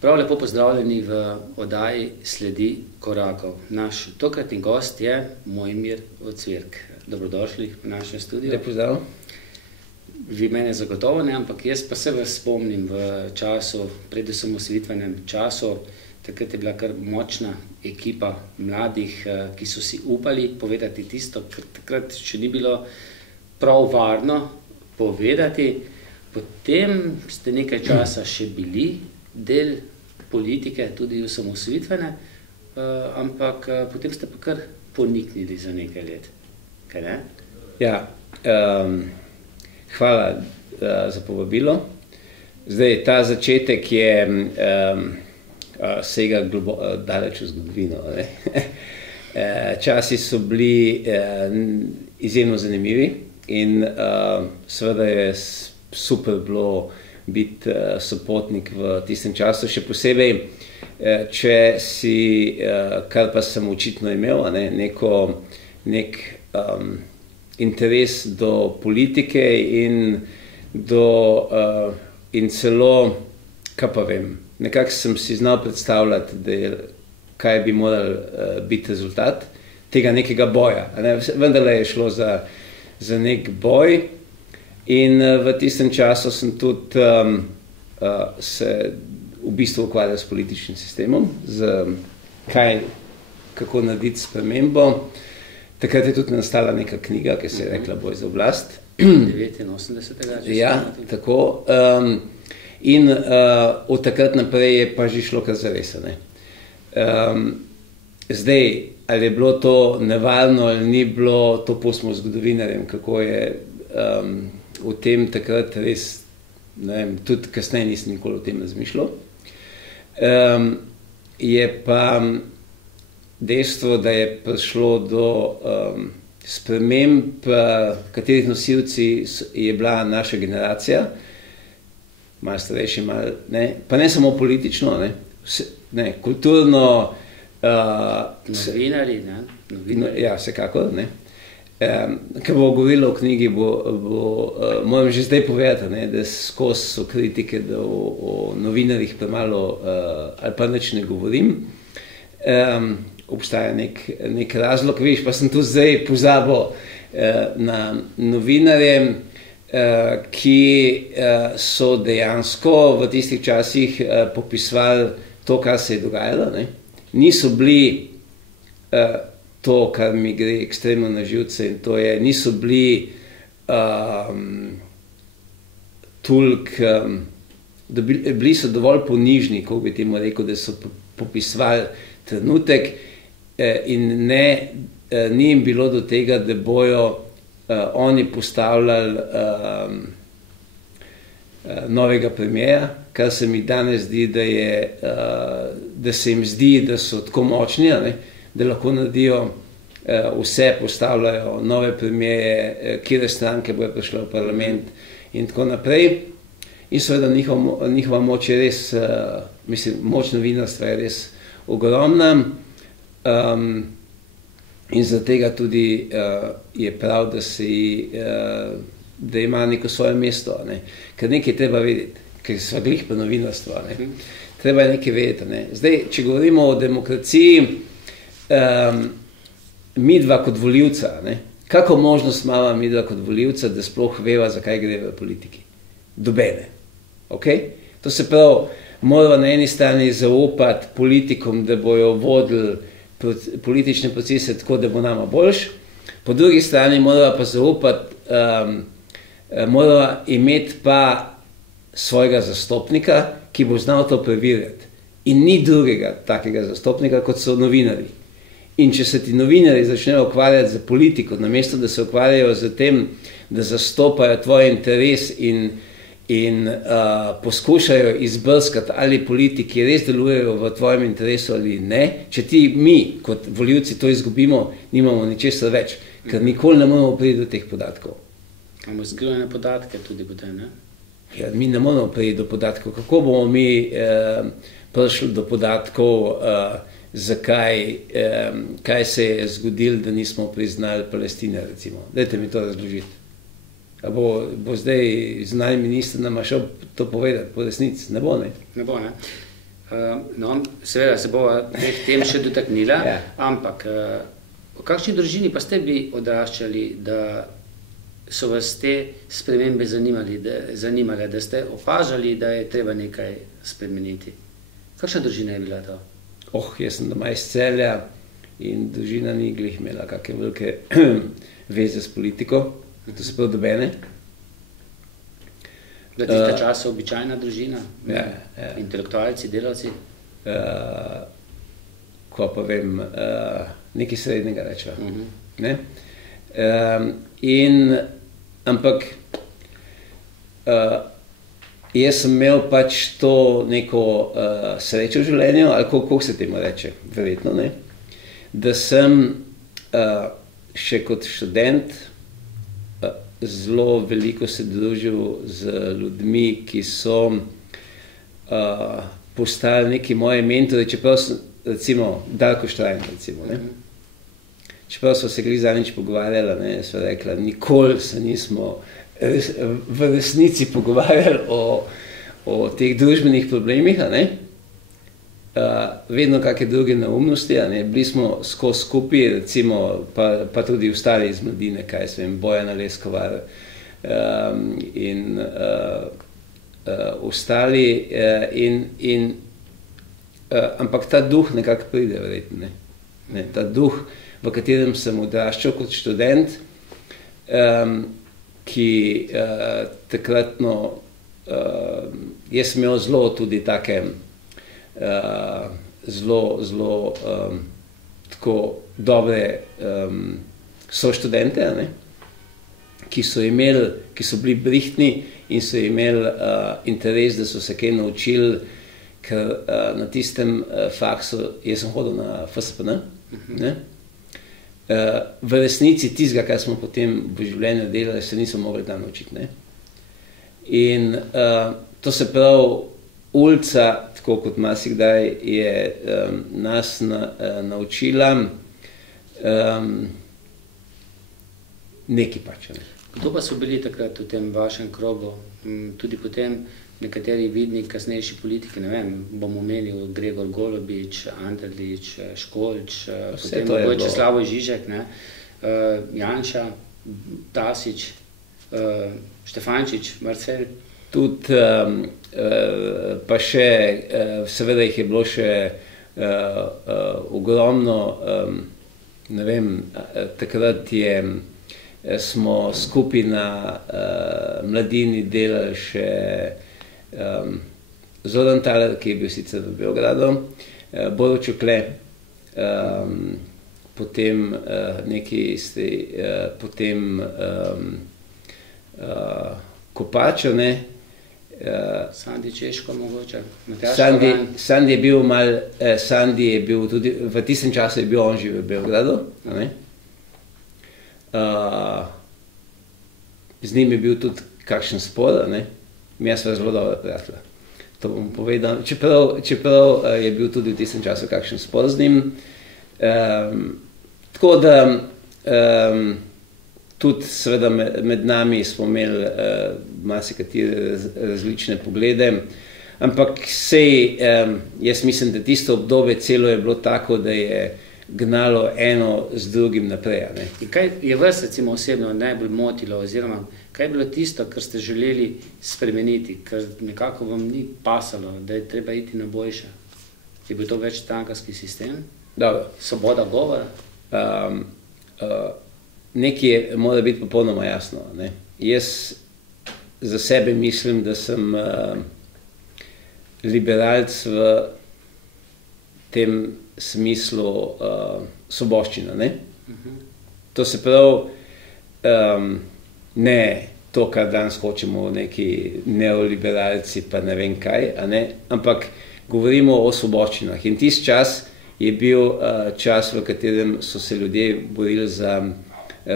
Prav lepo pozdravljeni v oddaji Sledi korakov. Naš tokratni gost je Mojmir Ocvirk. Dobrodošli v našem studiu. Lep pozdrav. Vi mene zagotovo ne, ampak jaz pa se vas spomnim v času, predvsem osvojitvenem času. Takrat je bila kar močna ekipa mladih, ki so si upali povedati tisto, kar takrat še ni bilo prav varno povedati. Potem ste nekaj časa še bili del politike, tudi osamosvojitvene, ampak potem ste pa kar poniknili za nekaj let. Kaj ne? Ja, hvala za povabilo. Zdaj, ta začetek je sega daleč v zgodovino. Časi so bili izjemno zanimivi in seveda je super bilo biti sopotnik v tistem času, še posebej, če si, kar pa sem očitno imel, nek interes do politike in celo, kaj pa vem, nekako sem si znal predstavljati, kaj bi moral biti rezultat tega nekega boja. Vendarle je šlo za nek boj. In v tistem času sem tudi se v bistvu ukvarjal s političnim sistemom, kako narediti spremembo. Takrat je tudi nastala neka knjiga, ki se je rekla Boj za oblast. 89. Ja, tako. In od takrat naprej je pa že šlo kar zares. Zdaj, ali je bilo to nevarno ali ni bilo, to pustimo zgodovinarjem, kako je v tem takrat res, ne vem, tudi kasneje nisem nikoli o tem razmišljal. Je pa dejstvo, da je prišlo do sprememb, katerih nosilci je bila naša generacija, malo starejši, malo, pa ne samo politično, kulturno. Novinari, ne? Ja, vsekakor, ne. Ko bo govorilo o knjigi, moram že zdaj povedati, da skozi so kritike, da o novinarjih premalo ali pa nič ne govorim. Obstaja nek razlog, veš, pa sem tu zdaj pozabil na novinarje, ki so dejansko v tistih časih popisovali to, kar se je dogajalo. Niso bili to, kar mi gre ekstremno na živce, in to je, niso bili bili so dovolj ponižni, kako bi temu rekel, da so popisovali trenutek in ni jim bilo do tega, da bojo oni postavljali novega premiera, kar se mi danes zdi, da se jim zdi, da so tako močni, da lahko naredijo vse, postavljajo nove premiere, kire stranke bojo prišle v parlament in tako naprej. In seveda njihova moč je res, mislim, moč novinarstva je res ogromna in zaradi tega tudi je prav, da ima neko svoje mesto, ker nekaj treba vedeti, ker sva glih pa novinarstvo, treba je nekaj vedeti. Zdaj, če govorimo o demokraciji, midva kot volivca, kako možnost imava midva kot volivca, da sploh veva, zakaj gre v politiki? Dobene. To se pravi, morava na eni strani zaupati politikom, da bojo vodili politične procese tako, da bo nama boljš, po drugi strani morava pa zaupati, morava imeti pa svojega zastopnika, ki bo znal to preverjati. In ni drugega takega zastopnika, kot so novinarji. In če se ti novinarji začnejo ukvarjati za politiko, namesto da se ukvarjajo z tem, da zastopajo tvoj interes in poskušajo izbrskati, ali politiki res delujejo v tvojem interesu ali ne, če mi kot volivci to izgubimo, nimamo ničesar več, ker nikoli ne moramo priti do teh podatkov. Imamo zgrajene podatke tudi potem, ne? Ja, mi ne moramo priti do podatkov. Kako bomo mi prišli do podatkov, kaj se je zgodilo, da nismo priznali Palestine, recimo? Dajte mi to razložiti. Bo zdaj znani minister nama šel to povedati po resnici? Ne bo, ne? Ne bo, ne. No, seveda se bo teh tem še dotaknila, Ja. ampak v kakšni družini pa ste bi odraščali, da so vas te spremembe zanimale, da ste opažali, da je treba nekaj spremeniti? Kakšna družina je bila to? Jaz sem doma iz Celja in družina ni glih imela kakšne velike veze s politiko, to se pravi dobene. Bila tista časa običajna družina? Ja. Intelektualci, delavci? Ko pa vem, nekaj srednjega rečeva. Ne? Ampak jaz sem imel pač to neko srečo v življenju, ali kako se temu reče, verjetno, ne? Da sem še kot študent zelo veliko se družil z ljudmi, ki so postali neki moji mentori, čeprav sem, recimo, Darko Štrajn, recimo, ne? Čeprav smo se zadnjič pogovarjali, ne, sva rekla, nikoli se nismo v resnici pogovarjali o teh družbenih problemih, ne? Vedno kakšne druge neumnosti, ne? Bili smo skozi skupaj, recimo, pa tudi ostali iz mladine, kaj jaz vem, Bojana Leskovar in ostali, ampak ta duh nekako pride, verjetno, ne? Ta duh, v katerem sem odraščal kot študent, ki takratno, jaz sem imel zelo tudi take, zelo tako dobre soštudente, ne? Ki so bili brihtni in so imeli interes, da so se kaj naučili, ker na tistem faksu, jaz sem hodil na FSPN, ne? V resnici tistega, kar smo potem v življenju delali, se niso mogli tam naučiti, ne? In to se pravi, ulica, tako kot marsikdaj, je nas naučila nekaj pač, ne? Kdo pa so bili takrat v tem vašem krogu? Tudi potem nekateri vidni, kasnejši politiki, ne vem, bom omenil Gregor Golobič, Anderlič, Školč, potem mogoče Slavoj Žižek, ne? Janša, Tasič, Štefančič, Marcel. Tudi pa še, seveda jih je bilo še ogromno, ne vem, takrat smo skupaj na mladini delali še Zoran Taler, ki je bil sicer v Beogradu, Boro Čukle, potem potem Kopačo, ne? Sandi Češko mogoče, Sandi je bil tudi, v tistem času je bil on živ v Beogradu, ne? Z njim je bil tudi kakšen spor, ne? Mi sva zelo dobro prijatelja. To bom povedal. Čeprav je bil tudi v tistem času kakšen spor z njim. Tako da tudi seveda med nami smo imeli marsikatere različne poglede, ampak sej jaz mislim, da tisto obdobje celo je bilo tako, da je gnalo eno z drugim naprej. Ne? In kaj je vas recimo osebno najbolj motilo, oziroma kaj je bilo tisto, kar ste želeli spremeniti, ker nekako vam ni pasalo, da je treba iti na boljše? Je bil to večstrankarski sistem? Dobro. Svoboda govora? Nekaj mora biti popolnoma jasno, ne? Jaz za sebe mislim, da sem liberalc v tem smislu svoboščina, ne? To se pravi, ne to, kar danes hočemo neki neoliberalci pa ne vem kaj, a ne? Ampak govorimo o svoboščinah. In tisti čas je bil čas, v katerem so se ljudje borili za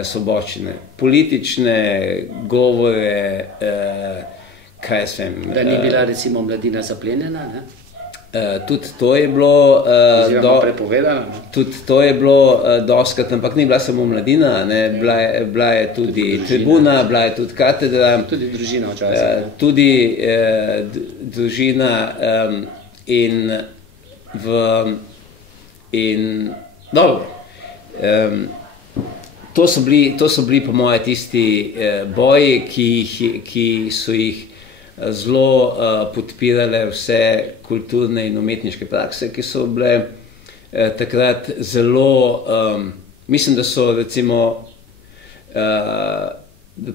svoboščine. Politične govore, kaj jaz vem. Da ni bila recimo mladina zaplenjena, ne? Tudi to je bilo prepovedano. Tudi to je bilo doskrat, ampak ni bila samo mladina, ne? Bila je tudi tribuna, bila je tudi katedra. Tudi družina včasih. Tudi družina, dobro. To so bili po moje tisti boji, ki so jih zelo podpirale vse kulturne in umetniške prakse, ki so bile takrat zelo, mislim, da so recimo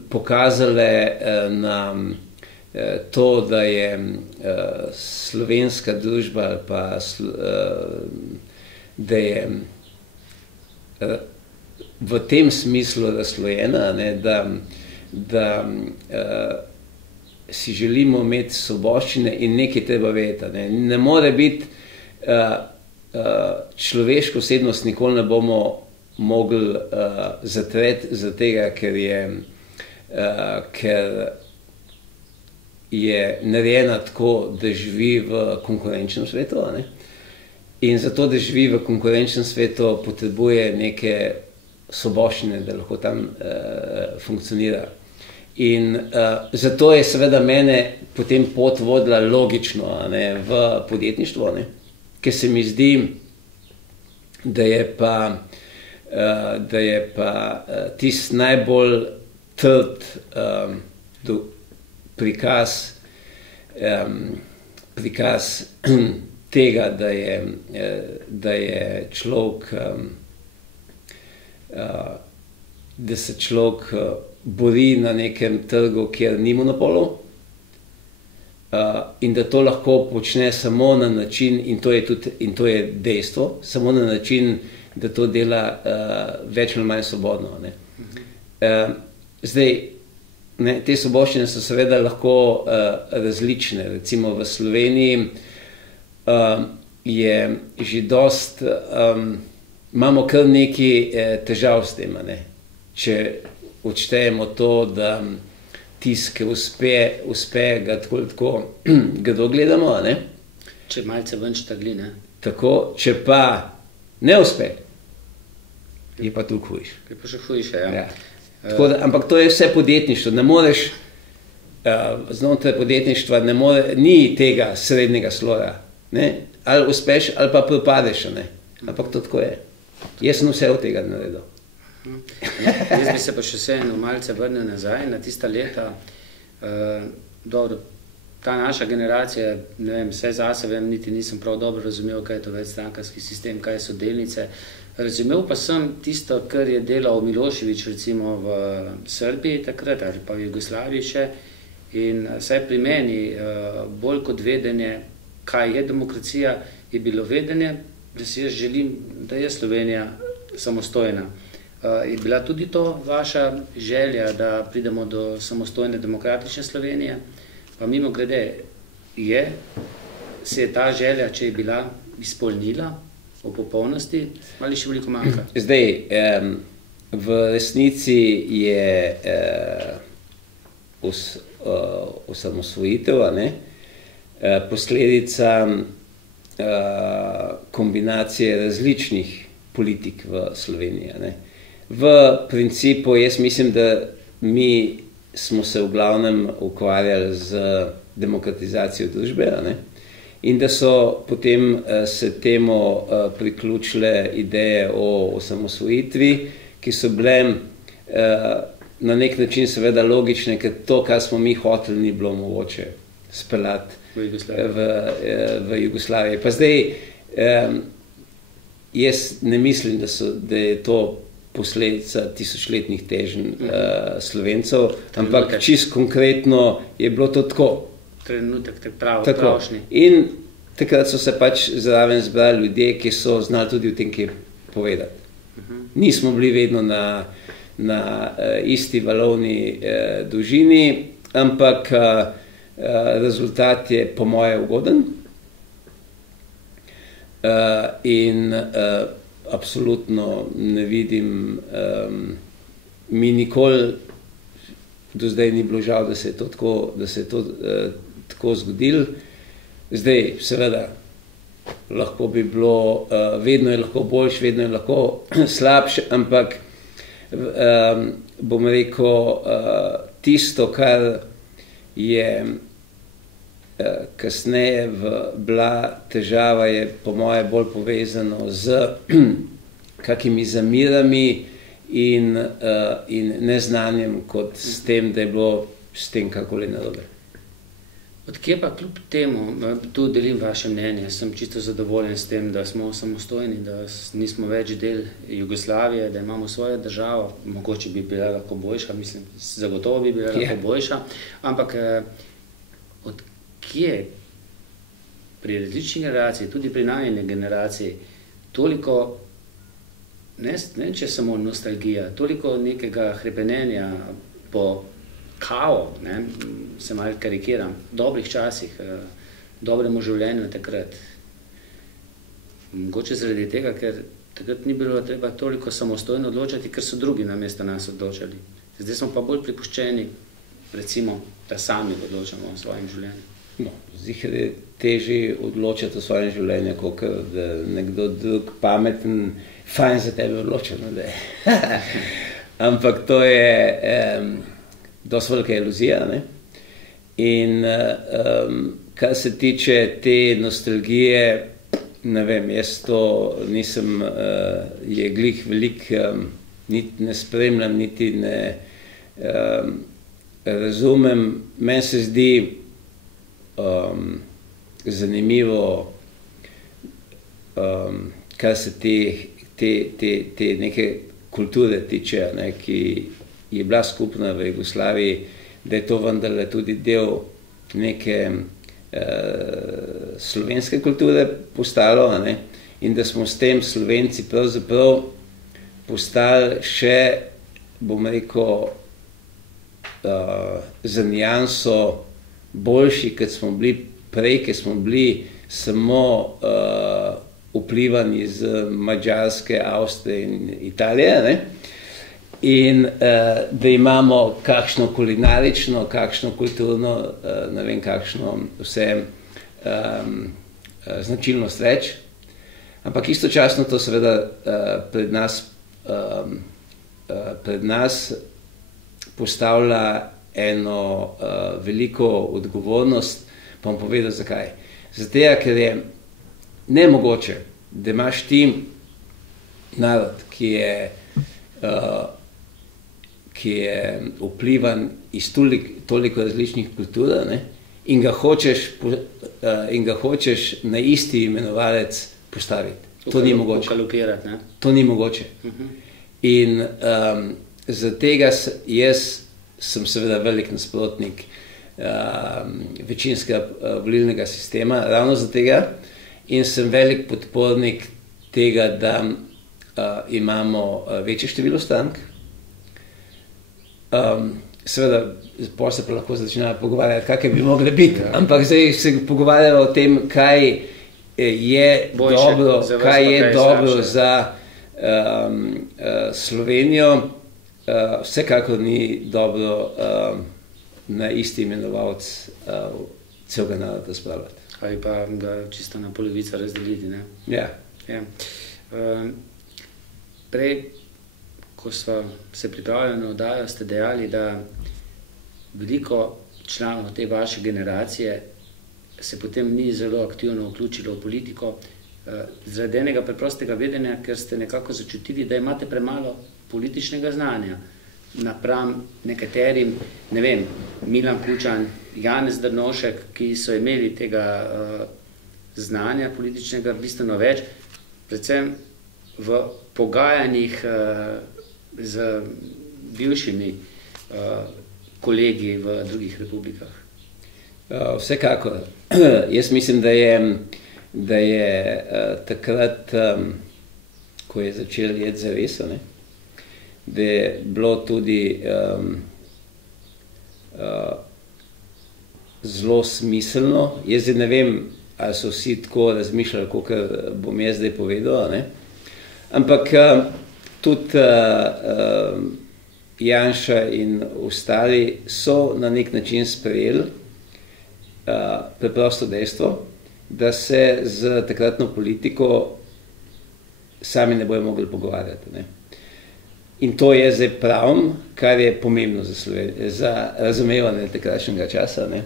pokazale nam to, da je slovenska družba ali pa da je v tem smislu razslojena, ne, da si želimo imeti svoboščine in nekaj treba vedeti. Ne more biti človeško osebnost nikoli ne bomo mogli zatreti zaradi tega, ker je narejena tako, da živi v konkurenčnem svetu. Ne? In zato, da živi v konkurenčnem svetu, potrebuje neke svoboščine, da lahko tam funkcionira. In zato je seveda mene potem pot vodila logično, ne, v podjetništvo, ne, ker se mi zdi, da je pa tisti najbolj trd prikaz tega, da je človek, da se človek bori na nekem trgu, kjer ni monopolov, in da to lahko počne samo na način, in to je dejstvo, samo na način, da to dela več ali manj svobodno. Ne. Zdaj, ne, te svoboščine so seveda lahko različne. Recimo v Sloveniji je že dost, imamo kar nekaj težav s tem, ne. Če odštejemo to, da tisk uspe ga tako grdo gledamo, ne? Če malce ven štagli, ne? Tako, če pa ne uspe, je pa tu hujš. Je pa še hujše, ja. Tako da, ampak to je vse podjetništvo. Ne moreš, znotraj podjetništva ni tega srednjega sloja. Ne? Ali uspeš, ali pa propadeš, ne? Ampak to tako je. Jaz sem vse od tega naredil. Jaz bi se pa še vseeno malce vrnil nazaj na tista leta. Dobro, ta naša generacija, ne vem, vse zase vem, niti nisem prav dobro razumel, kaj je to večstrankarski sistem, kaj so delnice. Razumel pa sem tisto, kar je delal Milošević recimo v Srbiji takrat, ali pa v Jugoslaviji še. In vsaj pri meni, bolj kot vedenje, kaj je demokracija, je bilo vedenje, da si jaz želim, da je Slovenija samostojna. Je bila tudi to vaša želja, da pridemo do samostojne demokratične Slovenije? Pa mimo grede, se je ta želja, če je bila, izpolnila v popolnosti, ali še veliko manjka? Zdaj, v resnici je osamosvojitev, posledica kombinacije različnih politik v Sloveniji. V principu, jaz mislim, da mi smo se v glavnem ukvarjali z demokratizacijo družbe, in da so potem se temu priključile ideje o osamosvojitvi, ki so bile na nek način seveda logične, ker to, kar smo mi hoteli, ni bilo mogoče speljati v Jugoslaviji. Pa zdaj, jaz ne mislim, da je to posledica tisočletnih teženj Slovencev, ampak čisto konkretno je bilo to tako. Trenutek pravšnji. In takrat so se pač zraven zbrali ljudje, ki so znali tudi o tem, kaj povedati. Nismo bili vedno na isti valovni dolžini, ampak rezultat je po moje ugoden. In absolutno ne vidim, mi nikoli do zdaj ni bilo žal, da se je to tako zgodilo. Zdaj, seveda, lahko bi bilo, vedno je lahko boljše, vedno je lahko slabše, ampak bom rekel, tisto, kar je kasneje bila težava, je po moje bolj povezano z kakimi zamirami in neznanjem, kot s tem, da je bilo s tem karkoli narobe. Odkje pa kljub temu, tu delim vaše mnenje, sem čisto zadovoljen s tem, da smo samostojni, da nismo več del Jugoslavije, da imamo svojo državo, mogoče bi bila lahko boljša, mislim, zagotovo bi bila lahko boljša, ampak odkje pri različni generaciji, tudi pri najni generaciji, toliko, ne če samo nostalgija, toliko nekega hrepenenja po kao, se malo karikiram, dobrih časih, dobremu življenju takrat. Mogoče zaradi tega, ker takrat ni bilo treba toliko samostojno odločati, ker so drugi namesto nas odločali. Zdaj smo pa bolj pripuščeni, recimo, da sami odločamo o svojem življenju. No, zihar je težje odločati o svojem življenju, kot da nekdo drug pameten, fajn za tebe odločen. Ampak to je dosti velika iluzija, ne? In kar se tiče te nostalgije, ne vem, jaz to nisem, je glih velik, niti ne spremljam, niti ne razumem. Meni se zdi zanimivo, kar se te neke kulture tiče, ne, ki je bila skupna v Jugoslaviji, da je to vendarle tudi del neke slovenske kulture postalo, ne, in da smo s tem Slovenci pravzaprav postali še, bom rekel, za nijanso boljši, kot smo bili prej, ker smo bili samo vplivani iz Madžarske, Avstrije in Italije, ne? In da imamo kakšno kulinarično, kakšno kulturno, ne vem, kakšno vse značilnost več. Ampak istočasno to seveda pred nas postavlja eno veliko odgovornost, pa bom povedal zakaj. Zato, ker je nemogoče, da imaš ti narod, ki je vplivan iz toliko različnih kultur, ne, in ga hočeš na isti imenovalec postaviti. To ni mogoče. To ni mogoče. In zaradi tega jaz sem seveda velik nasprotnik večinskega volilnega sistema, ravno zaradi tega, in sem velik podpornik tega, da imamo večje število strank. Seveda, potem se pa lahko začnejo pogovarjati, kakšne bi mogle biti, ampak zdaj se pogovarjajo o tem, kaj je dobro za Slovenijo. Vsekakor ni dobro na isti imenovalec celega naroda spravljati. Ali pa ga čisto na polovico razdeliti, ne? Ja. Prej, ko smo se pripravljali na oddajo, ste dejali, da veliko članov te vaše generacije se potem ni zelo aktivno vključilo v politiko, zaradi enega preprostega vedenja, ker ste nekako začutili, da imate premalo političnega znanja napram nekaterim, ne vem, Milan Kučan, Janez Drnovšek, ki so imeli tega znanja političnega bistveno več, predvsem v pogajanjih z bivšimi kolegi v drugih republikah. Vsekakor. Jaz mislim, da je takrat, ko je začel jeti zaveso, ne, da je bilo tudi zelo smiselno. Jaz ne vem, ali so vsi tako razmišljali, kakor bom jaz zdaj povedal, ne? Ampak tudi Janša in ostali so na nek način sprejeli preprosto dejstvo, da se z takratno politiko sami ne bojo mogli pogovarjati, ne? In to je zdaj pravim, kar je pomembno za razumevanje takratnega časa, ne?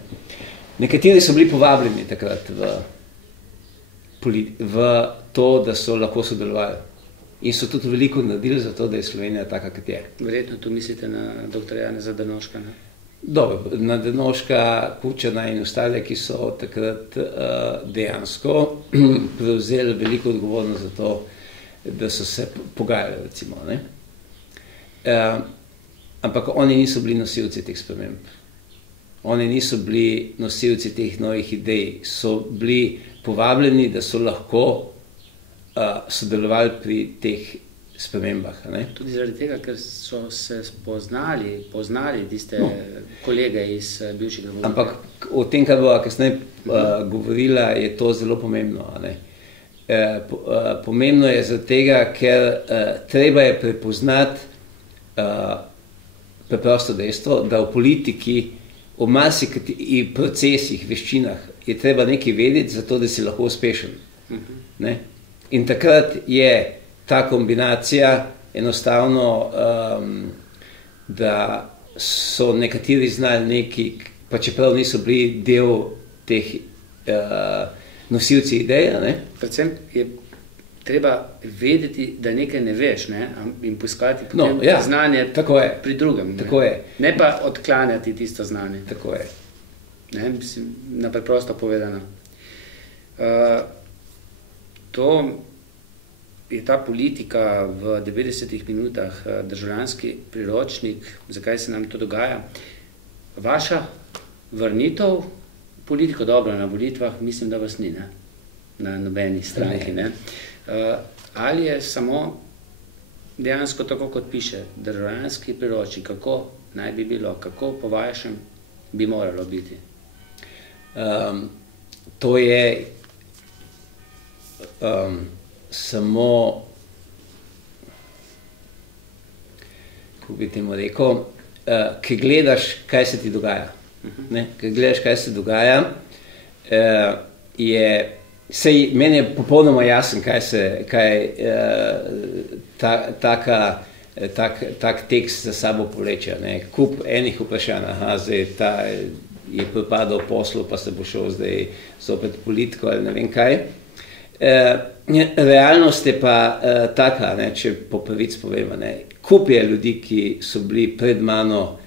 Nekateri so bili povabljeni takrat v to, da so lahko sodelovali. In so tudi veliko naredili za to, da je Slovenija taka, kot je. Verjetno tu mislite na dr. Janeza Drnovška, ne? Dobro, na Drnovška, Kučana in ostale, ki so takrat dejansko prevzeli veliko odgovornost za to, da so se pogajali, recimo. Ne? Ampak oni niso bili nosilci teh sprememb. Oni niso bili nosilci teh novih idej. So bili povabljeni, da so lahko sodelovali pri teh spremembah. Ne? Tudi zaradi tega, ker so se poznali tiste kolege iz bivšega vodstva. Ampak o tem, kar bova kasneje govorila, je to zelo pomembno. Ne? Pomembno je zaradi tega, ker treba je prepoznati preprosto dejstvo, da v politiki, v marsikateri procesih, veščinah je treba nekaj vedeti, zato da si lahko uspešen. Ne? In takrat je ta kombinacija enostavno, da so nekateri znali neki, pa čeprav niso bili del teh nosilci ideje. Ne? Predvsem je treba vedeti, da nekaj ne veš, ne? In poiskati znanje pri drugem. Ne pa odklanjati tisto znanje. Tako je. Ne? Mislim, na preprosto povedano. To je ta politika v 90 minutah, državljanski priročnik, zakaj se nam to dogaja. Vaša vrnitev politiko, dobro, na volitvah, mislim, da vas ni, ne? Na nobeni stranki. Ne? Ali je samo dejansko tako, kot piše, državljanski priročnik, kako naj bi bilo, kako po vašem bi moralo biti? To je samo, kako bi temu rekel, ki gledaš, kaj se ti dogaja. Ki gledaš, kaj se dogaja, meni je popolnoma jasen, tak tekst za sabo povleče. Kup enih vprašanj, zdaj ta je pripadal poslu, pa se bo šel zdaj zopet politiko ali ne vem kaj. Realnost je pa taka, če po pravic povem, kup je ljudi, ki so bili pred mano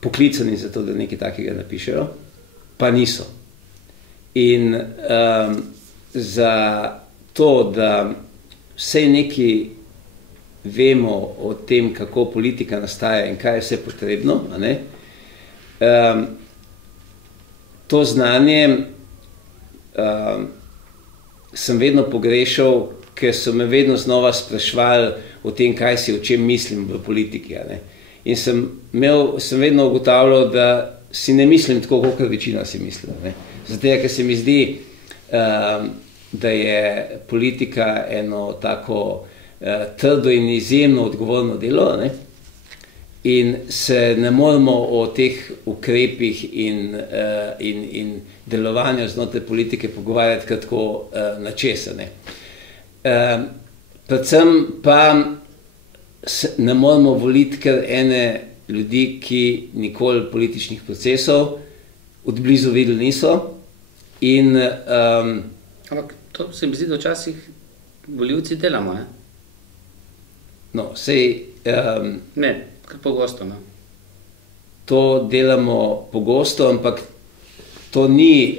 poklicani za to, da nekaj takega napišejo, pa niso. In za to, da vse nekaj vemo o tem, kako politika nastaja in kaj je vse potrebno, to znanje sem vedno pogrešal, ker so me vedno znova sprašvali o tem, kaj si, o čem mislim v politiki. In sem vedno ugotavljal, da si ne mislim tako, kot večina si misli. Zato, ker se mi zdi, da je politika eno tako trdo in izjemno odgovorno delo, in se ne moramo o teh ukrepih in delovanju znotraj politike pogovarjati tako načesa. Predvsem pa ne moramo voliti kar ene ljudi, ki nikoli političnih procesov od blizu videli niso. Ampak to se mi zdi, da včasih volivci delamo, ne? No, sej... Ne, kar pogosto, no. To delamo pogosto, ampak to ni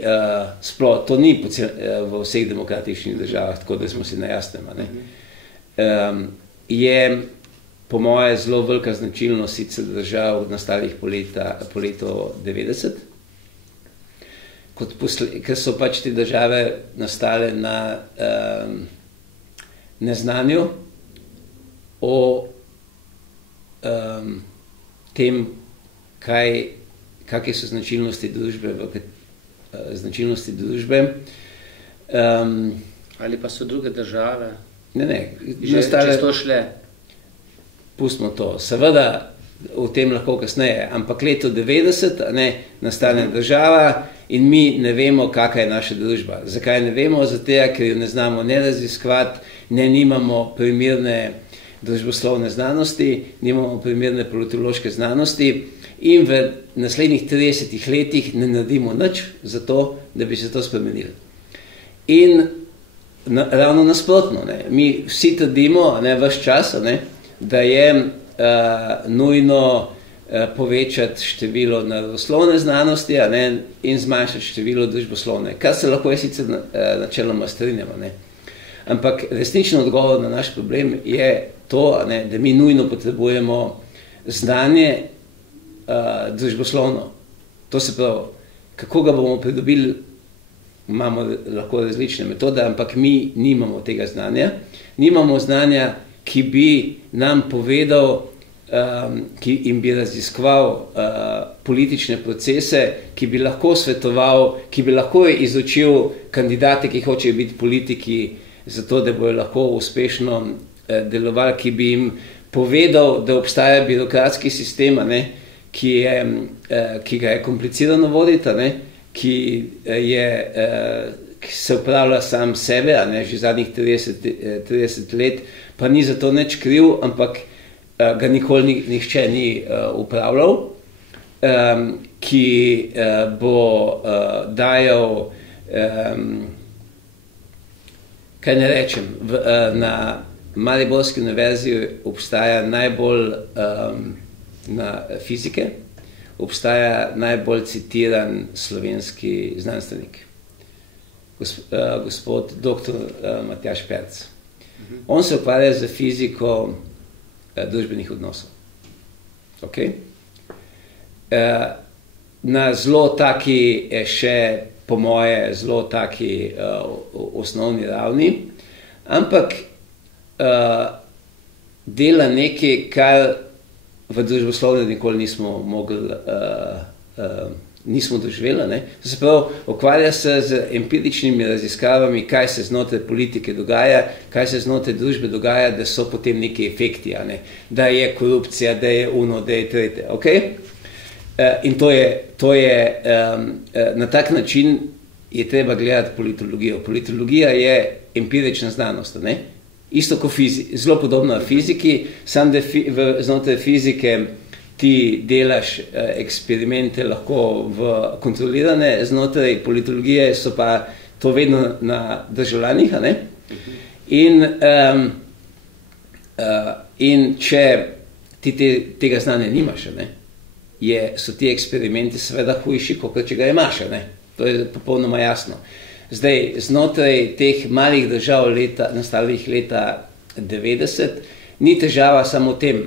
v vseh demokratičnih državah, tako da smo si na jasnem. Je po moje zelo velika značilnost sicer držav nastalih po letu 90, ker so pač te države nastale na neznanju o tem, kakve so značilnosti družbe. Ali pa so druge države? Ne. Čez to šle? Pustimo to. Seveda o tem lahko kasneje, ampak leto 90 nastane država in mi ne vemo, kakva je naša družba. Zakaj ne vemo? Zato, ker jo ne znamo ne raziskovati, ne nimamo primerne družboslovne znanosti, nimamo primerne politološke znanosti in v naslednjih 30 letih ne naredimo nič za to, da bi se to spremenilo. In ravno nasprotno, ne, mi vsi trdimo, ves čas, da je nujno povečati število naravoslovne znanosti in zmanjšati število družboslovne, kar se lahko sicer načeloma strinjamo. Ampak resničen odgovor na naš problem je to, da mi nujno potrebujemo znanje družboslovno. To se pravi, kako ga bomo pridobili, imamo lahko različne metode, ampak mi nimamo tega znanja. Nimamo znanja, ki bi nam povedal, ki jim bi raziskoval politične procese, ki bi lahko svetoval, ki bi lahko izučil kandidate, ki hočejo biti politiki, zato da bojo lahko uspešno delovali, ki bi jim povedal, da obstaja birokratski sistem, ki ga je komplicirano voditi, ki se upravlja sam sebe, že zadnjih 30 let, pa ni za to nič kriv, ampak ga nikoli nihče ni upravljal, ki bo dajal, kaj ne rečem, na Mariborski univerzi obstaja najbolj na fizike, obstaja najbolj citiran slovenski znanstvenik, gospod dr. Matjaž Perc. On se ukvarja z fiziko družbenih odnosov. Okay? Na zelo taki, še po moje, zelo taki osnovni ravni, ampak dela nekaj, kar v družboslovju nikoli nismo mogli, nismo doživeli. Se pravi, ukvarja se z empiričnimi raziskavami, kaj se znotraj politike dogaja, kaj se znotraj družbe dogaja, da so potem neki efekti, da je korupcija, da je uno, da je tretje. Okay? In to je na tak način je treba gledati politologijo. Politologija je empirična znanost, isto kot zelo podobno fiziki, samo da znotraj fizike ti delaš eksperimente lahko v kontrolirane, znotraj politologije so pa to vedno na državljanih. In če ti tega znanja nimaš, so ti eksperimenti seveda hujši, kot če ga imaš. To je popolnoma jasno. Zdaj, znotraj teh malih držav nastalih leta 90, ni težava samo v tem,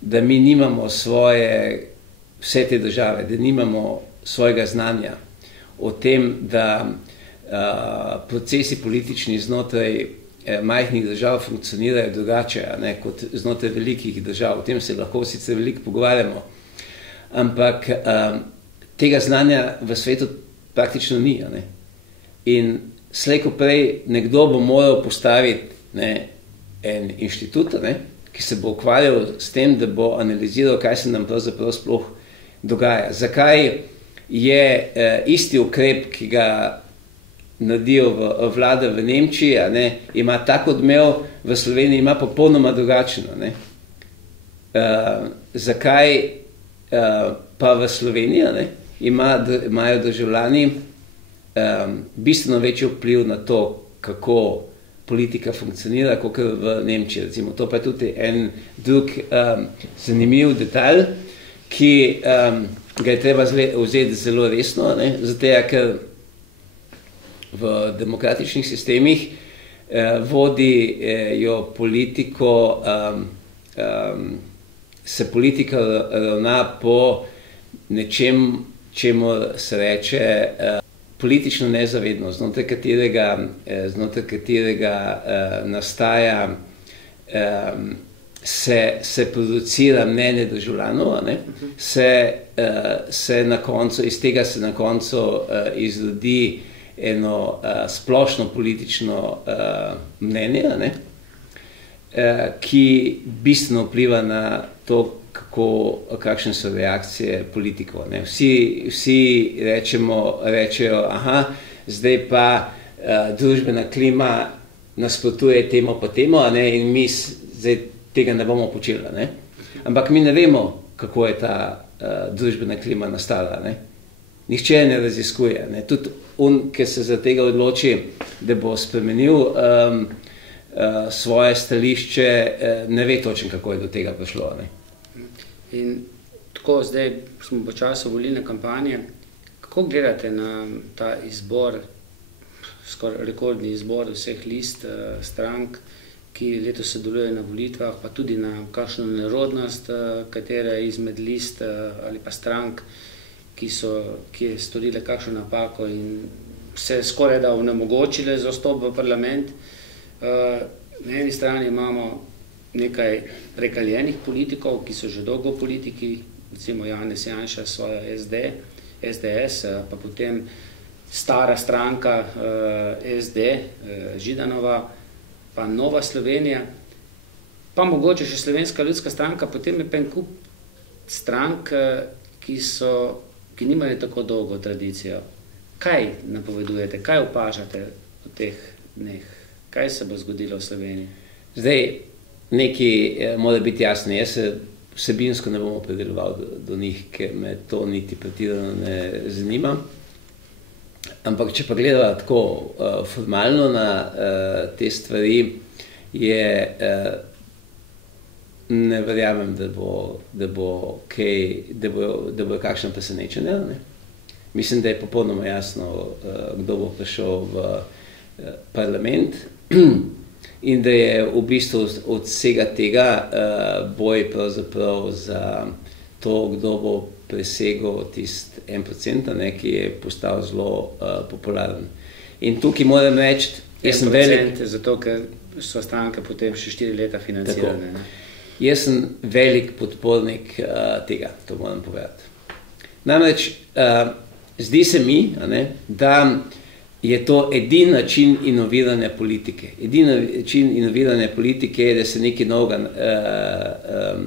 da mi nimamo vse te države, da nimamo svojega znanja o tem, da procesi politični znotraj majhnih držav funkcionirajo drugače, kot znotraj velikih držav. O tem se lahko sicer veliko pogovarjamo, ampak tega znanja v svetu praktično ni. In slej ko prej nekdo bo moral postaviti en inštitut, ki se bo ukvarjal s tem, da bo analiziral, kaj se nam pravzaprav sploh dogaja. Zakaj je isti ukrep, ki ga naredijo vlada v Nemčiji, ima tak odmev, v Sloveniji ima popolnoma drugačen. Zakaj pa v Sloveniji imajo državljani bistveno večji vpliv na to, kako politika funkcionira, kot v Nemčiji. Recimo. To pa je tudi en drug zanimiv detalj, ki ga je treba vzeti zelo resno, zato ker v demokratičnih sistemih vodijo politiko, se politika ravna po nečem, čemu se reče politično nezavednost, znotraj katerega nastaja, se producira mnenje državljanov, iz tega se na koncu izrodi eno splošno politično mnenje, ki bistveno vpliva na to, kakšne so reakcije politikov. Vsi rečejo, zdaj pa družbena klima nasprotuje temu pa temu, in mi zdaj tega ne bomo počeli. Ne? Ampak mi ne vemo, kako je ta družbena klima nastala. Ne? Nihče ne raziskuje. Ne? Tudi on, ki se za tega odloči, da bo spremenil svoje stališče, ne ve točno, kako je do tega prišlo. Ne? In tako, zdaj smo v času volilne kampanje. Kako gledate na ta izbor, skoraj rekordni izbor vseh list strank, ki letos sodelujejo na volitvah, pa tudi na kakšno nerodnost, katere izmed list ali pa strank, ki je storile kakšno napako in se skoraj da onemogočile za vstop v parlament. Na eni strani imamo nekaj prekaljenih politikov, ki so že dolgo v politiki, recimo Janez Janša, svojo SDS, pa potem stara stranka SD, Židanova, pa Nova Slovenija, pa mogoče še Slovenska ljudska stranka, potem je pa en kup strank, ki nimajo tako dolgo tradicijo. Kaj napovedujete, kaj opažate v teh dneh? Kaj se bo zgodilo v Sloveniji? Zdaj, nekaj mora biti jasno. Jaz se vsebinsko ne bom opredeljeval do njih, ker me to niti pretirano ne zanima. Ampak, če pa gledava tako formalno na te stvari, ne verjamem, da bo kakšno presenečenje. Ne? Mislim, da je popolnoma jasno, kdo bo prišel v parlament in da je v bistvu od vsega tega boj pravzaprav za to, kdo bo presegel tist 1%, ki je postal zelo popularen. In tukaj moram reči, jaz sem velik... Zato, ker so stranke potem še 4 leta financirane. Jaz sem velik podpornik tega, to moram povedati. Namreč, zdi se mi, da je to edini način inoviranja politike. Edini način inoviranja politike je, da se nekaj novega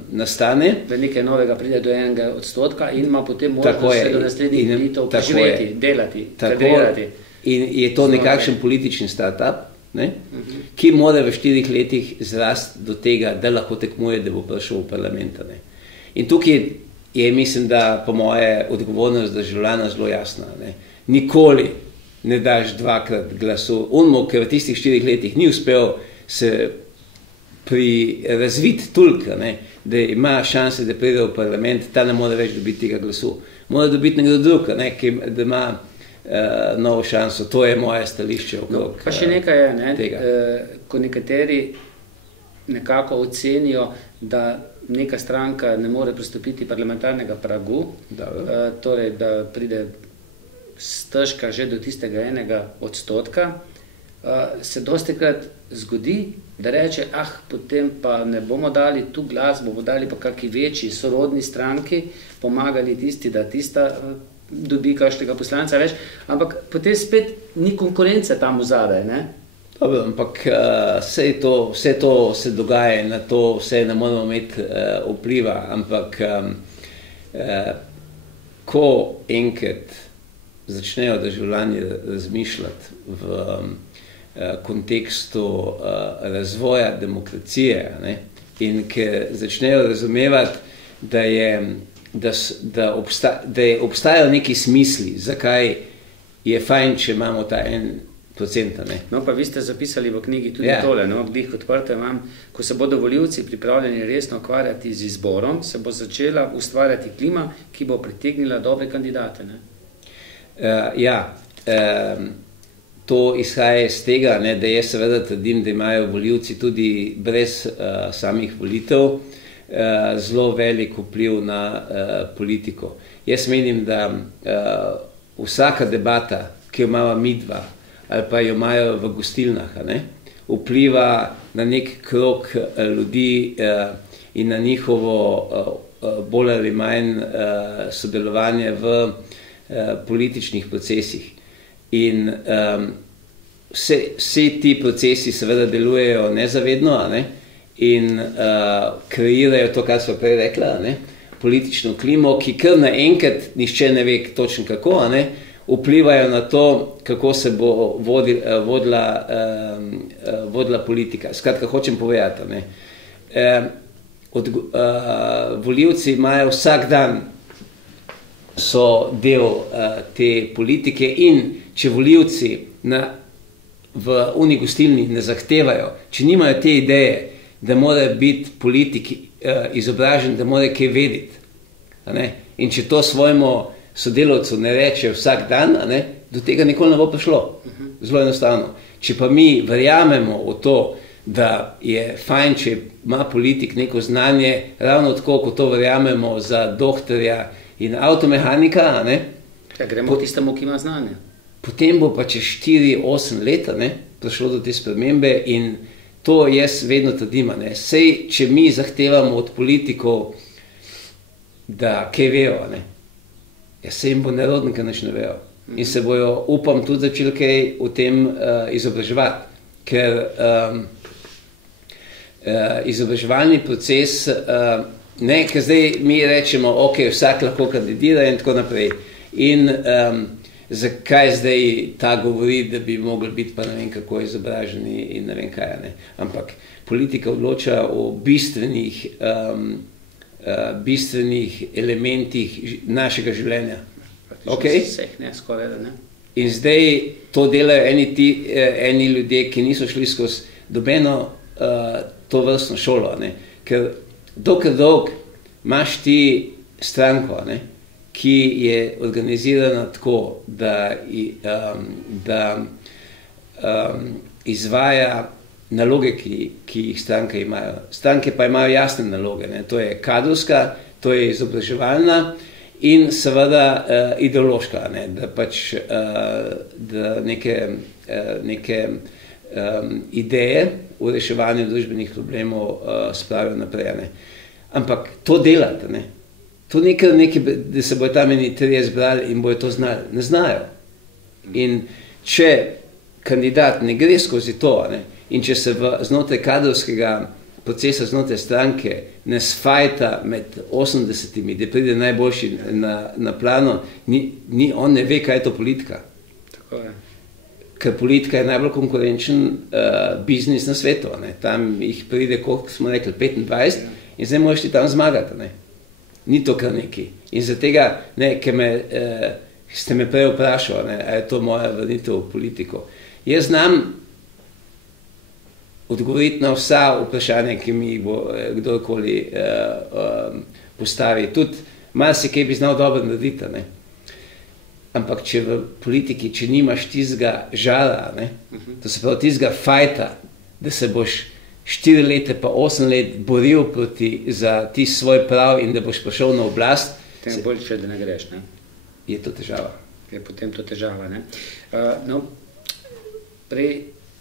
nastane. Da nekaj novega pride do 1% in ima potem možnost se do naslednjih volitev preživeti, delati, karierati. In je to nekakšen politični start-up, ki mora v 4 letih zrasti do tega, da lahko tekmuje, da bo prišel v parlament. In tukaj je, mislim, da po moje odgovornost državljana zelo jasna. Nikoli ne daš 2krat glasu. Onmo, ker v tistih 4 letih ni uspel se razviti toliko, da ima šanse, da pride v parlament, ta ne more več dobiti tega glasu. Mora dobiti nekdo drug, da ima novo šanso. To je moje stališče okrog pa še nekaj je, ko nekateri nekako ocenijo, da neka stranka ne more prestopiti parlamentarnega pragu, torej da pride stežka že do tistega 1%, se dostikrat zgodi, da reče, potem pa ne bomo dali tu glas, bomo dali pa kakšni večji sorodni stranki, pomagali tisti, da tista dobi kakšnega poslanca več, ampak potem spet ni konkurence tam vzadaj, ne? Dobro, ampak vse to se dogaja in na to vse ne moramo imeti vpliva, ampak ko enkrat začnejo državljani razmišljati v kontekstu razvoja demokracije, in ker začnejo razumevati, da obstajajo neki smisli, zakaj je fajn, če imamo ta 1%. No, pa vi ste zapisali v knjigi tudi tole, glih odprte vam, ko se bodo volivci pripravljeni resno ukvarjati z izborom, se bo začela ustvarjati klima, ki bo pritegnila dobre kandidate, ne? To izhaja iz tega, da jaz seveda trdim, da imajo volivci tudi brez samih volitev zelo velik vpliv na politiko. Jaz menim, da vsaka debata, ki jo imamo midva, ali pa jo imajo v gostilnah, vpliva na nek krog ljudi in na njihovo bolj ali manj sodelovanje v političnih procesih. In vsi ti procesi seveda delujejo nezavedno, in kreirajo to, kar so prej rekla, politično klimo, ki kar naenkrat nihče ne ve točno kako, vplivajo na to, kako se bo vodila politika. Skratka, hočem povedati, volivci imajo vsak dan, so del te politike, in če volivci v uni gostilni ne zahtevajo, če nimajo te ideje, da mora biti politik izobražen, da mora kaj vedeti, in če to svojemu sodelavcu ne reče vsak dan, do tega nikoli ne bo prišlo. Zelo enostavno. Če pa mi verjamemo v to, da je fajn, če ima politik neko znanje, ravno tako, kot to verjamemo za doktorja in avtomehanika, Ja, gremo tistemu, ki ima znanje. Potem bo pa čez 4-8 let prišlo do te spremembe, in to jaz vedno trdim. Sej, če mi zahtevamo od politikov, da kaj vejo, se jim bo nerodno, ker nič ne vejo. In se bojo, upam, tudi začeli kaj v tem izobraževati, ker izobraževalni proces, ker zdaj mi rečemo, ok, vsak lahko kandidira in tako naprej. In zakaj zdaj ta govori, da bi mogli biti pa ne vem kako izobraženi in ne vem kaj. Ampak politika odloča o bistvenih elementih našega življenja. Okay? Vseh, skoraj da ne. In zdaj to delajo eni ljudje, ki niso šli skozi dobeno to vrstno šolo. Ker dokler dolg imaš ti stranko, ki je organizirana tako, da izvaja naloge, ki jih stranke imajo. Stranke pa imajo jasne naloge. To je kadrovska, to je izobraževalna in seveda ideološka, da pač da neke ideje v reševanju družbenih problemov spravijo naprej. Ampak to delati, to nekaj, da se bojo tam eni trije zbrali in bojo to znali. Ne znajo. In če kandidat ne gre skozi to, in če se znotraj kadrovskega procesa, znotraj stranke ne sfajta med 80-imi, da pride najboljši na plano, on ne ve, kaj je to politika. Tako je. Ker politika je najbolj konkurenčen biznis na svetu. Tam jih pride, koliko smo rekli, 25, in zdaj moraš ti tam zmagati. Ni to kar neki. In za tega, ker ste me prej vprašali, a je to moja vrnitev v politiko. Jaz znam odgovoriti na vsa vprašanja, ki mi bo kdorkoli postavi. Tudi marsikaj bi znal dobro narediti. Ampak če v politiki, če nimaš tistega žara, to se pravi tistega fajta, da se boš 4 leta pa 8 let boril za tisti svoj prav in da boš prišel na oblast, tem bolj, če da ne greš, je to težava. Je potem to težava. Prej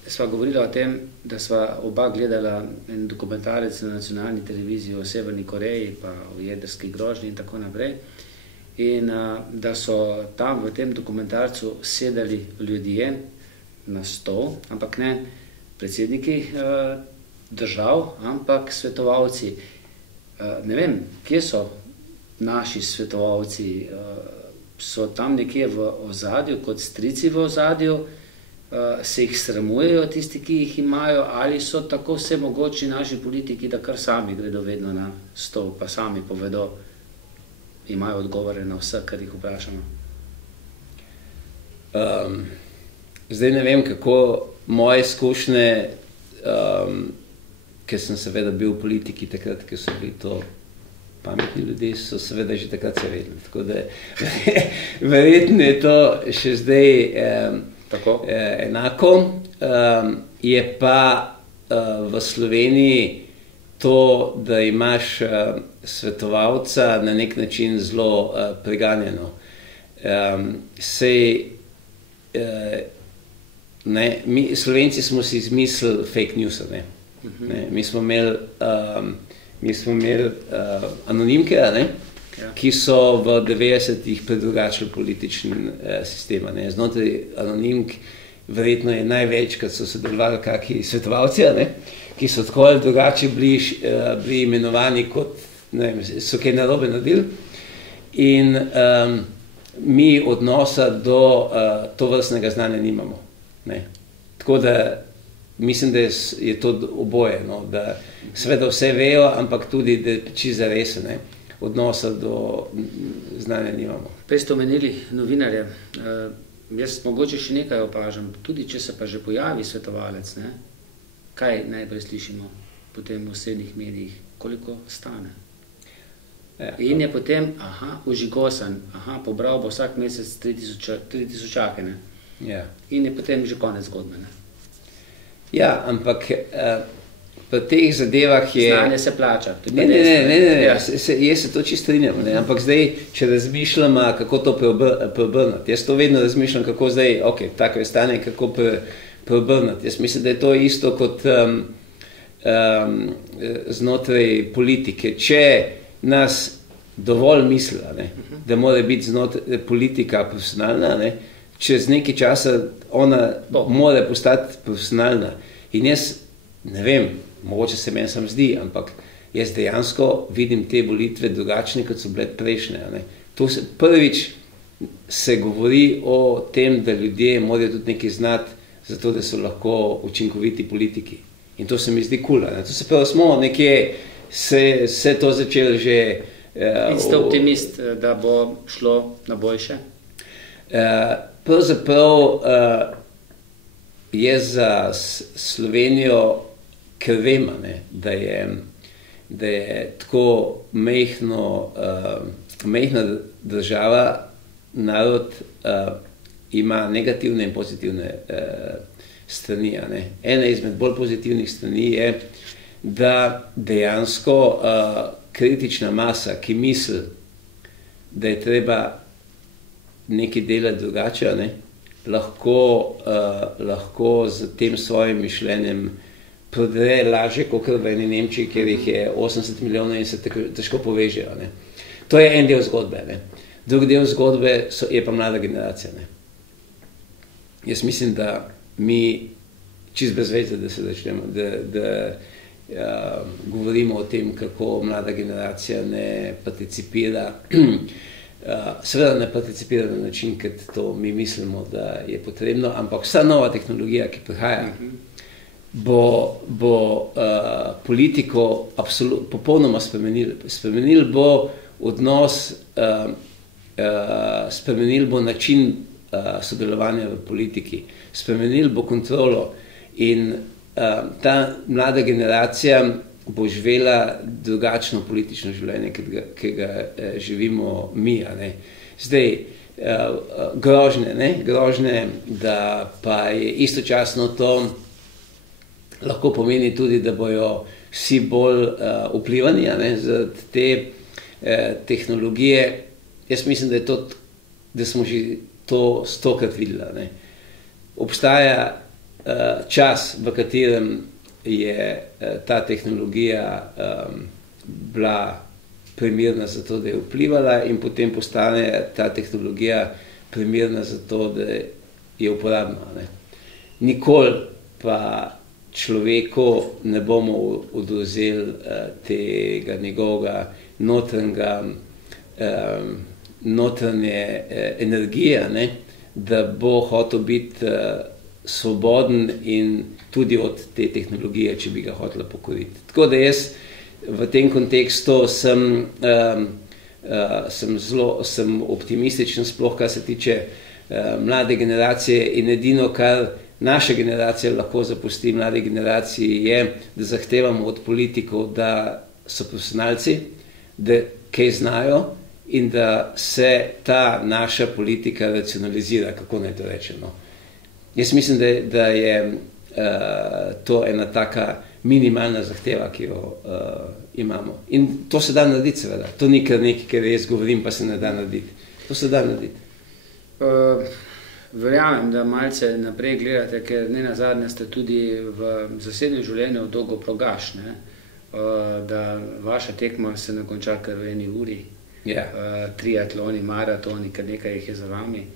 sva govorila o tem, da sva oba gledala en dokumentarec na nacionalni televiziji o Severni Koreji, pa o jedrski grožnji in tako naprej. In da so tam v tem dokumentarcu sedeli ljudje na stol, ampak ne predsedniki držav, ampak svetovalci. Ne vem, kje so naši svetovalci? So tam nekje v ozadju, kot strici v ozadju, se jih sramujejo tisti, ki jih imajo, ali so tako vse mogoči naši politiki, da kar sami gredo vedno na stol, pa sami povedo, imajo odgovore na vse, kar jih vprašamo. Zdaj ne vem, kako moje izkušnje, ker sem seveda bil v politiki takrat, ker so bili to pametni ljudje, so seveda že takrat se vedeli. Tako da verjetno je to še zdaj enako. Je pa v Sloveniji to, da imaš svetovalca na nek način zelo preganjeno. Mi Slovenci smo si izmislili fake news. Mi smo imeli anonimke, ki so v 90-ih predrugačili politični sistem. Znotraj anonimk verjetno je največkrat so sodelovali kakšni svetovalci, ki so tako ali drugače bili imenovani kot, so kaj narobe naredili. In mi odnosa do tovrstnega znanja nimamo. Tako da mislim, da je to oboje, no, da seveda vse vejo, ampak tudi, da čisto zares, ne, odnosa do znanja nimamo. Prej ste omenili novinarje. Jaz mogoče še nekaj opažam, tudi če se pa že pojavi svetovalec, ne, kaj najprej slišimo potem v osrednjih medijih, koliko stane. Ja. In je potem, ožigosan, pobral bo vsak mesec 3000, ne. Ja. In je potem že konec zgodbe, ne. Ja, ampak pri teh zadevah je... Znanje se plača. Ne, jaz se to čisto strinjam, ne, ampak zdaj, če razmišljam, kako to preobrnati, jaz to vedno razmišljam, kako zdaj, tako je stanje, kako preobrnati. Jaz mislim, da je to isto kot znotraj politike. Če nas dovolj mislijo, da mora biti znotraj politika profesionalna, ne, čez nekaj časa ona mora postati profesionalna. In jaz, ne vem, mogoče se meni sam zdi, ampak jaz dejansko vidim te volitve drugačne, kot so bile prejšnje. Ne. To prvič se govori o tem, da ljudje morajo tudi nekaj znati, zato da so lahko učinkoviti politiki. In to se mi zdi kul. To se pravi, smo nekje, se to začelo že... In ste optimist, da bo šlo na boljše? Pravzaprav je za Slovenijo, ker vemo, da je tako majhna država, narod ima negativne in pozitivne strani. Ena izmed bolj pozitivnih strani je, da dejansko kritična masa, ki misli, da je treba nekaj delati drugače, lahko z tem svojim mišljenjem prodre lažje, kot v eni Nemčiji, kjer jih je 80 milijonov in se težko povežejo. To je en del zgodbe. Drugi del zgodbe je pa mlada generacija. Jaz mislim, da mi čisto brez veze, da se začnemo, da govorimo o tem, kako mlada generacija ne participira. Seveda ne participira na način, kot to mi mislimo, da je potrebno, ampak vsa nova tehnologija, ki prihaja, bo politiko popolnoma spremenil. Spremenil bo odnos, spremenil bo način sodelovanja v politiki, spremenil bo kontrolo in ta mlada generacija bo živela drugačno politično življenje, ki ga živimo mi. Zdaj, grožnje, da pa je istočasno to lahko pomeni tudi, da bojo vsi bolj vplivani za te tehnologije. Jaz mislim, da smo že to 100-krat videli. Obstaja čas, v katerem je ta tehnologija bila primerna za to, da je vplivala in potem postane ta tehnologija primerna za to, da je uporabna. Nikoli pa človeku ne bomo odvzeli tega njegovega notranje energije, da bo hotel biti svoboden in tudi od te tehnologije, če bi ga hotela pokoriti. Tako da jaz v tem kontekstu sem optimističen, sploh kar se tiče mlade generacije, in edino, kar naša generacija lahko zapusti mlade generaciji, je, da zahtevamo od politikov, da so profesionalci, da kaj znajo in da se ta naša politika racionalizira, kako naj to rečemo. Jaz mislim, da je to ena taka minimalna zahteva, ki jo imamo. In to se da narediti, seveda. To ni kar nekaj, kar jaz govorim, pa se ne da narediti. To se da narediti. Verjamem, da malce naprej gledate, ker ne nazadnje ste tudi v zasebnem življenju dolgo progaš, da vaša tekma se ne konča kar v 1 uri. Triatloni, maratoni, kar nekaj jih je za vami.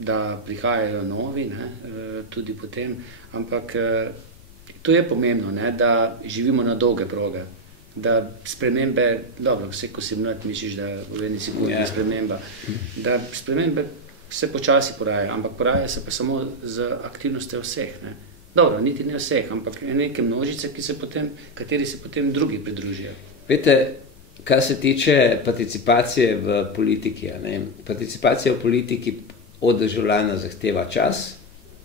Da prihajajo novi, tudi potem, ampak to je pomembno, da živimo na dolge proge, da spremembe, dobro, vse, ko si mlad, misliš, da v 1 sekundi je sprememba, da spremembe se počasi porajajo, ampak porajajo se pa samo z aktivnostjo vseh. Dobro, niti ne vseh, ampak neke množice, kateri se potem drugi pridružijo. Veste, kar se tiče participacije v politiki, participacija v politiki od državljana zahteva čas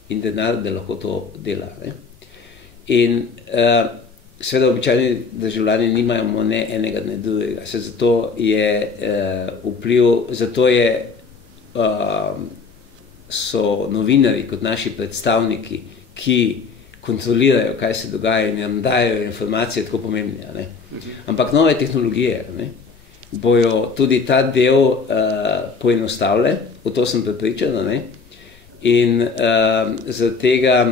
in denar, da lahko to dela. In seveda običajni državljani nimajo ne enega, ne drugega. Zato je so novinari kot naši predstavniki, ki kontrolirajo, kaj se dogaja in nam dajo informacije tako pomembne. Ampak nove tehnologije bojo tudi ta del poenostavile, v to sem prepričan, in zaradi tega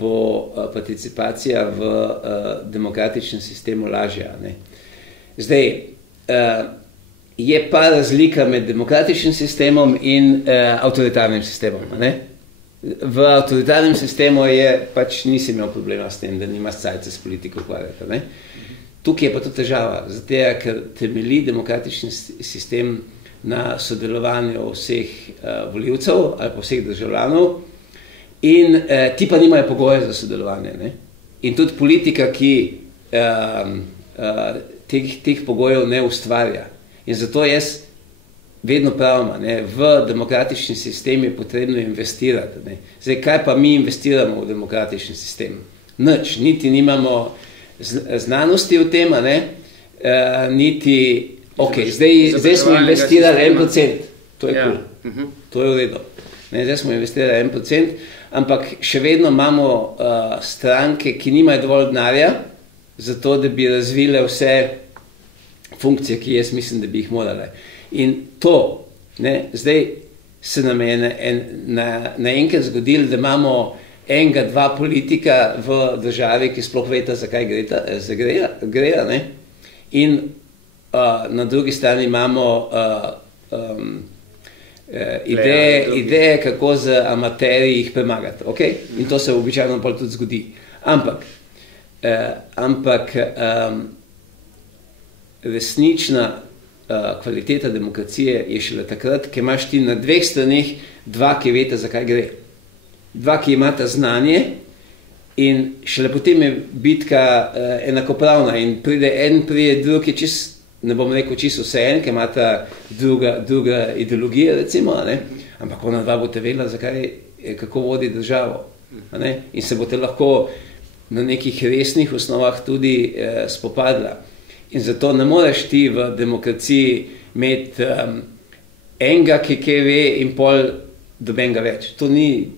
bo participacija v demokratičnem sistemu lažja. Zdaj, je pa razlika med demokratičnim sistemom in avtoritarnim sistemom. V avtoritarnem sistemu nisi imel problema s tem, da nimaš cajt s politiko ukvarjati. Tukaj je pa to težava, zato ker temelji demokratični sistem na sodelovanju vseh volivcev ali pa vseh državljanov in ti pa nimajo pogoje za sodelovanje. In tudi politika, ki teh pogojev ne ustvarja. In zato jaz vedno pravim, v demokratični sistem je potrebno investirati. Zdaj, kaj pa mi investiramo v demokratični sistem? Nič, niti nimamo znanosti o tem, niti, zdaj smo investirali 1%, to je cool, to je v redu. Zdaj smo investirali 1%, ampak še vedno imamo stranke, ki nimajo dovolj denarja, zato da bi razvile vse funkcije, ki jaz mislim, da bi jih morale. In to, zdaj se nam je naenkrat zgodilo, da imamo enega, dva politika v državi, ki sploh veta, zakaj grejo, in na drugi strani imamo ideje, kako z amaterji jih premagati. In to se običajno tudi zgodi. Ampak resnična kvaliteta demokracije je šele takrat, ki imaš ti na dveh straneh dva, ki veta, zakaj gre. Dva, ki imata znanje in šele potem je bitka enakopravna in pride drug je čist, ne bom rekel čisto vseeno, ki imata druga ideologija, recimo, ampak ona dva boste vedela, kako vodi državo. In se boste lahko na nekih resnih osnovah tudi spopadla. In zato ne moreš ti v demokraciji imeti enega, ki kaj ve in pol dobenega več. To ni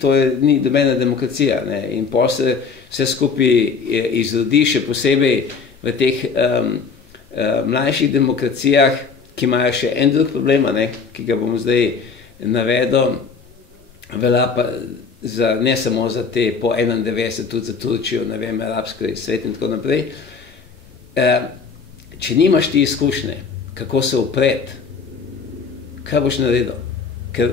dobena demokracija. In pol se vse skupaj izrodi, še posebej v teh mlajših demokracijah, ki imajo še en drug problem, ki ga bom zdaj navedel, velja pa ne samo za te po 91, tudi za Turčijo, arabski svet in tako naprej. Če nimaš ti izkušnje, kako se upreti, kaj boš naredil? Ker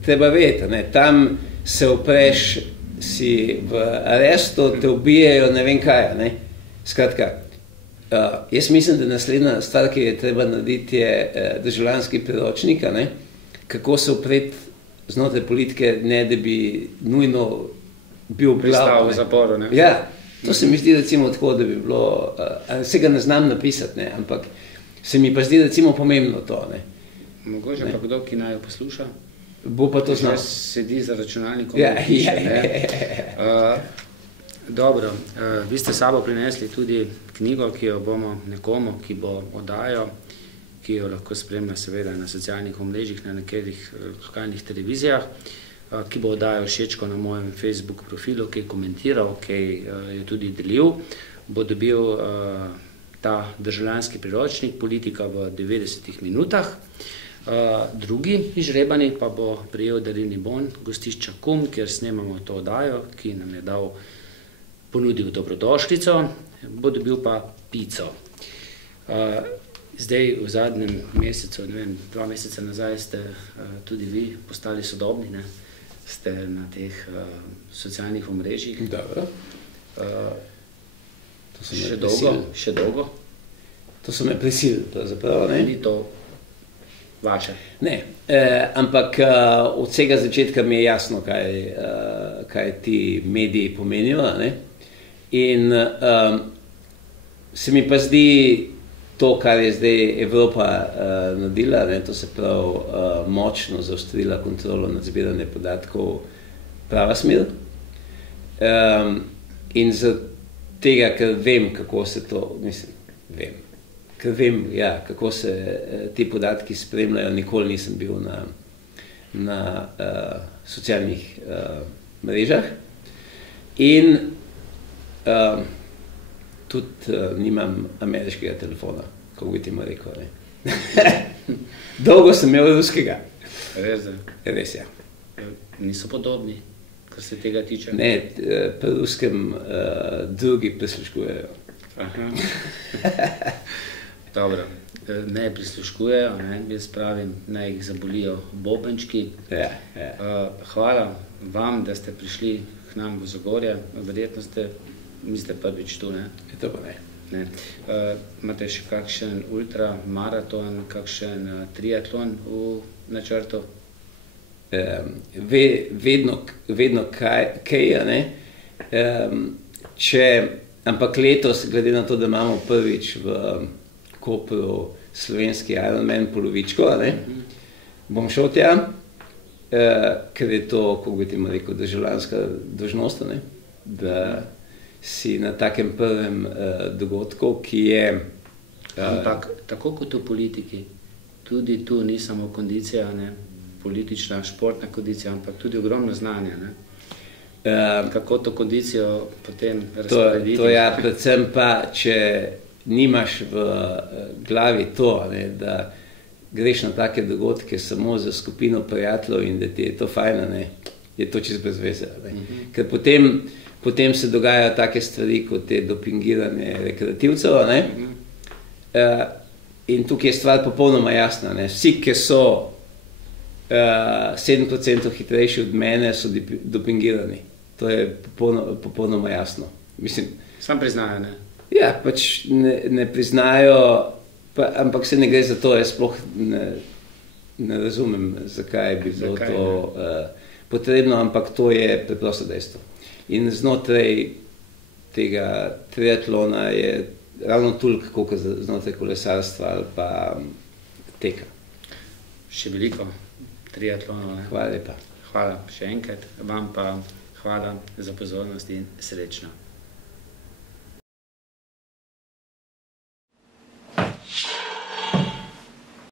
treba vedeti, tam se upreš, si v arestu, te ubijajo, ne vem kaj. Skratka, jaz mislim, da naslednja stvar, ki je treba narediti, je državljanski priročnik, kako se upreti znotraj politike, ne da bi nujno bil pristal v zaporu. Ja. To se mi zdi recimo tako, da bi bilo, vsega ne znam napisati, ampak se mi pa zdi recimo pomembno to. Mogoče pa kdo, ki naj jo posluša? Bo pa to znal. Sedi za računalnikom in piše. Dobro, vi ste sabo prinesli tudi knjigo, ki jo bomo nekomu, ki bo oddajal, ki jo lahko spremlja seveda na socialnih omrežjih, na nekaterih lokalnih televizijah, ki bo oddajal všečko na mojem Facebook profilu, ki je komentiral, ki je tudi delil, bo dobil ta državljanski priročnik Politika v 90 minutah. Drugi izžrebani pa bo prejel darilni bon gostišča KUM, kjer snemamo to oddajo, ki nam je ponudil dobrodošlico, bo dobil pa pico. Zdaj v zadnjem mesecu, 2 meseca nazaj ste tudi vi postali sodobni, ste na teh socialnih omrežjih. Dobro. Še dolgo? To so me prisilili, pravzaprav, Ni to vaše? Ne, ampak od vsega začetka mi je jasno, kaj ti mediji pomenijo. Ne? In se mi pa zdi to, kar je zdaj Evropa naredila, ne? To se pravi močno zaostrila kontrolo nad zbiranjem podatkov, prava smer. In zaradi tega, ker vem, kako se to, kako se ti podatki spremljajo, nikoli nisem bil na socialnih mrežah in tudi nimam ameriškega telefona, kako bi ti mu rekel. Ne? Dolgo sem imel ruskega. Res, ja. Niso podobni, kar se tega tiče? Ne, pri ruskem drugi prisluškujejo. Dobro, ne prisluškujejo, jaz pravim, naj jih zabolijo bobenčki. Hvala vam, da ste prišli k nam v Zagorje. Verjetno ste prvič tu, ne? To pa ne. Imate še kakšen ultramaraton, kakšen triatlon v načrtu? Vedno kaj, ne? Ampak letos, glede na to, da imamo prvič v Kopru slovenski Ironman polovičko, ne? Bom šel tja, ker je to, kako bi ti rekel, državljanska dolžnost, ne? Da si na takem prvem dogodku, ki je... Ampak tako kot v politiki, tudi tu ni samo kondicija, ne? Politična, športna kondicija, ampak tudi ogromno znanja, ne? Kako to kondicijo potem razporediti? To ja, predvsem pa, če nimaš v glavi to, ne, da greš na take dogodke samo za skupino prijateljev in da ti je to fajn, ne, je to čisto brez veze. Ker potem se dogajajo take stvari, kot je dopingiranje rekreativcev, ne, in tukaj je stvar popolnoma jasna, ne. Vsi, ki so 7% hitrejši od mene, so dopingirani. To je popolnoma jasno. Mislim, sam priznajo, ne? Ja, pač ne priznajo, ampak se ne gre za to, jaz sploh ne razumem, zakaj bi bilo to potrebno, ampak to je preprosto dejstvo. In znotraj tega triatlona je ravno toliko, koliko znotraj kolesarstva ali pa teka. Še veliko triatlonov, ne? Hvala lepa. Hvala še enkrat, vam pa hvala za pozornost in srečno.